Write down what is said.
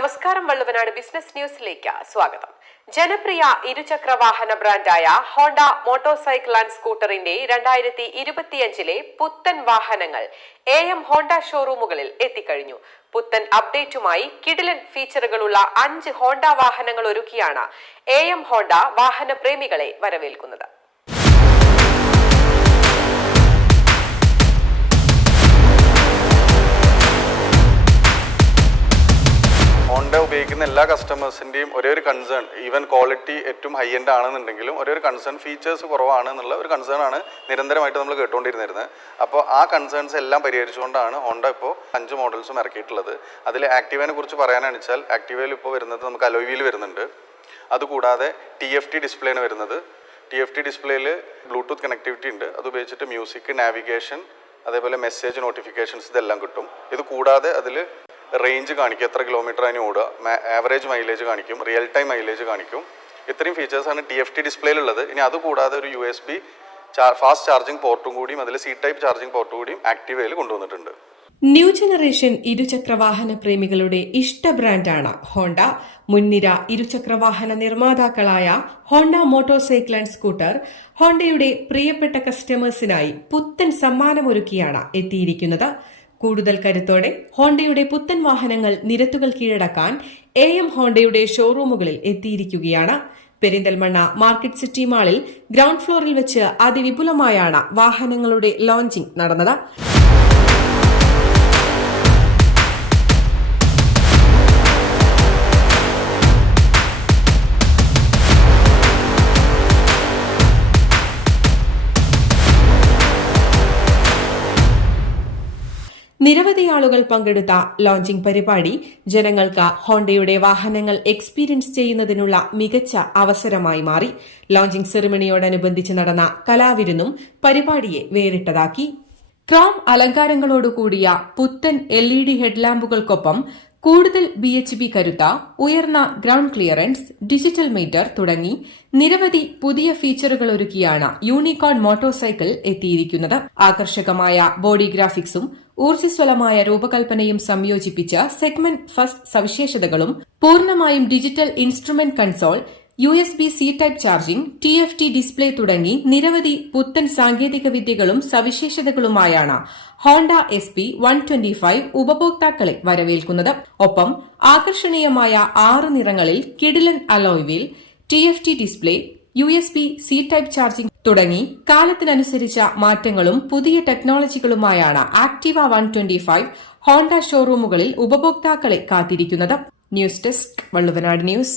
നമസ്കാരം വള്ളുവനാട് ബിസിനസ് ന്യൂസിലേക്ക് സ്വാഗതം. ജനപ്രിയ ഇരുചക്ര വാഹന ബ്രാൻഡായ ഹോണ്ട മോട്ടോർസൈക്കിൾ ആൻഡ് സ്കൂട്ടറിന്റെ രണ്ടായിരത്തി ഇരുപത്തിയഞ്ചിലെ പുത്തൻ വാഹനങ്ങൾ എ എം ഹോണ്ട ഷോറൂമുകളിൽ എത്തിക്കഴിഞ്ഞു. പുത്തൻ അപ്ഡേറ്റുമായി കിടിലൻ ഫീച്ചറുകളുള്ള അഞ്ച് ഹോണ്ട വാഹനങ്ങൾ ഒരുക്കിയാണ് എ എം ഹോണ്ട വാഹന പ്രേമികളെ വരവേൽക്കുന്നത്. ഉപയോഗിക്കുന്ന എല്ലാ കസ്റ്റമേഴ്സിന്റെയും ഒരേ ഒരു കൺസേൺ ഈവൻ ക്വാളിറ്റി ഏറ്റവും ഹൈ എൻഡ് ആണെന്നുണ്ടെങ്കിലും ഒരേ ഒരു കൺസേൺ ഫീച്ചേഴ്സ് കുറവാണ് എന്നുള്ള ഒരു കൺസേൺ ആണ് നിരന്തരമായിട്ട് നമ്മൾ കേട്ടുകൊണ്ടിരുന്നിരുന്നത്. അപ്പോൾ ആ കൺസേൺസ് എല്ലാം പരിഹരിച്ചുകൊണ്ടാണ് ഹോണ്ട ഇപ്പോൾ അഞ്ച് മോഡൽസും ഇറക്കിയിട്ടുള്ളത്. അതിൽ ആക്റ്റീവയെ കുറിച്ച് പറയാനാണ് വെച്ചാൽ ആക്റ്റീവയിൽ ഇപ്പോൾ വരുന്നത് നമുക്ക് അലോയിൽ വരുന്നുണ്ട്. അതുകൂടാതെ ടി എഫ് ടി ഡിസ്പ്ലേയാണ് വരുന്നത്. ടി എഫ് ടി ഡിസ്പ്ലേയിൽ ബ്ലൂടൂത്ത് കണക്ടിവിറ്റി ഉണ്ട്. അത് ഉപയോഗിച്ചിട്ട് മ്യൂസിക് നാവിഗേഷൻ അതേപോലെ മെസ്സേജ് നോട്ടിഫിക്കേഷൻസ് ഇതെല്ലാം കിട്ടും. ഇത് കൂടാതെ അതിൽ റേഞ്ച് കാണിക്കും. എത്ര കിലോമീറ്റർ അതിന് ഓടുക. ആവറേജ് മൈലേജ് കാണിക്കും. റിയൽ ടൈം മൈലേജ് കാണിക്കും. ഇത്രയും ഫീച്ചേഴ്സാണ് ടി എഫ് ടി ഡിസ്പ്ലേയിലുള്ളത് ഇനി അതുകൂടാതെ ഒരു U S B fast charging പോർട്ടും കൂടിയും അതിൽ സി ടൈപ്പ് ചാർജിംഗ് പോർട്ടും കൂടിയും ആക്റ്റീവയിൽ കൊണ്ടുവന്നിട്ടുണ്ട്. ന്യൂ ജനറേഷൻ ഇരുചക്രവാഹന പ്രേമികളുടെ ഇഷ്ട ബ്രാൻഡാണ് ഹോണ്ട. മുൻനിര ഇരുചക്രവാഹന നിർമ്മാതാക്കളായ ഹോണ്ട മോട്ടോർസൈക്കിൾ ആൻഡ് സ്കൂട്ടർ ഹോണ്ടയുടെ പ്രിയപ്പെട്ട കസ്റ്റമേഴ്സിനായി പുത്തൻ സമ്മാനമൊരുക്കിയാണ് എത്തിയിരിക്കുന്നത്. കൂടുതൽ കരുത്തോടെ ഹോണ്ടയുടെ പുത്തൻ വാഹനങ്ങൾ നിരത്തുകൾ കീഴടക്കാൻ എ എം ഹോണ്ടയുടെ ഷോറൂമുകളിൽ എത്തിയിരിക്കുകയാണ്. പെരിന്തൽമണ്ണ മാർക്കറ്റ് സിറ്റി മാളിൽ ഗ്രൗണ്ട് ഫ്ലോറിൽ വെച്ച് അതിവിപുലമായാണ് വാഹനങ്ങളുടെ ലോഞ്ചിംഗ് നടന്നത്. നിരവധി ആളുകൾ പങ്കെടുത്ത ലോഞ്ചിംഗ് പരിപാടി ജനങ്ങൾക്ക് ഹോണ്ടയുടെ വാഹനങ്ങൾ എക്സ്പീരിയൻസ് ചെയ്യുന്നതിനുള്ള മികച്ച അവസരമായി മാറി. ലോഞ്ചിംഗ് സെറിമണിയോടനുബന്ധിച്ച് നടന്ന കലാവിരുന്നും പരിപാടിയെ വേറിട്ടതാക്കി. ക്രോം അലങ്കാരങ്ങളോടുകൂടിയ പുത്തൻ എൽ ഇ ഡി ഹെഡ്ലാമ്പുകൾക്കൊപ്പം കൂടുതൽ ബി എച്ച് ബി കരുത്ത ഉയർന്ന ഗ്രൗണ്ട് ക്ലിയറൻസ് ഡിജിറ്റൽ മീറ്റർ തുടങ്ങി നിരവധി പുതിയ ഫീച്ചറുകൾ ഒരുക്കിയാണ് യൂണിക്കോൺ മോട്ടോർസൈക്കിൾ എത്തിയിരിക്കുന്നത്. ആകർഷകമായ ബോഡി ഗ്രാഫിക്സും ഊർജസ്വലമായ രൂപകൽപ്പനയും സംയോജിപ്പിച്ച സെഗ്മെന്റ് ഫസ്റ്റ് സവിശേഷതകളും പൂർണമായും digital instrument console U S B C type charging T F T display തുടങ്ങി നിരവധി പുത്തൻ സാങ്കേതിക വിദ്യകളും സവിശേഷതകളുമായാണ് Honda S P one twenty five ഉപഭോക്താക്കളെ വരവേൽക്കുന്നത്. ഒപ്പം ആകർഷണീയമായ ആറ് നിറങ്ങളിൽ കിഡിലൻ അലോയ്വിൽ T F T display U S B C type charging തുടങ്ങി കാലത്തിനനുസരിച്ച മാറ്റങ്ങളും പുതിയ ടെക്നോളജികളുമായാണ് Activa one twenty five Honda ഷോറൂമുകളിൽ ഉപഭോക്താക്കളെ കാത്തിരിക്കുന്നത്. News desk Valluvanad news.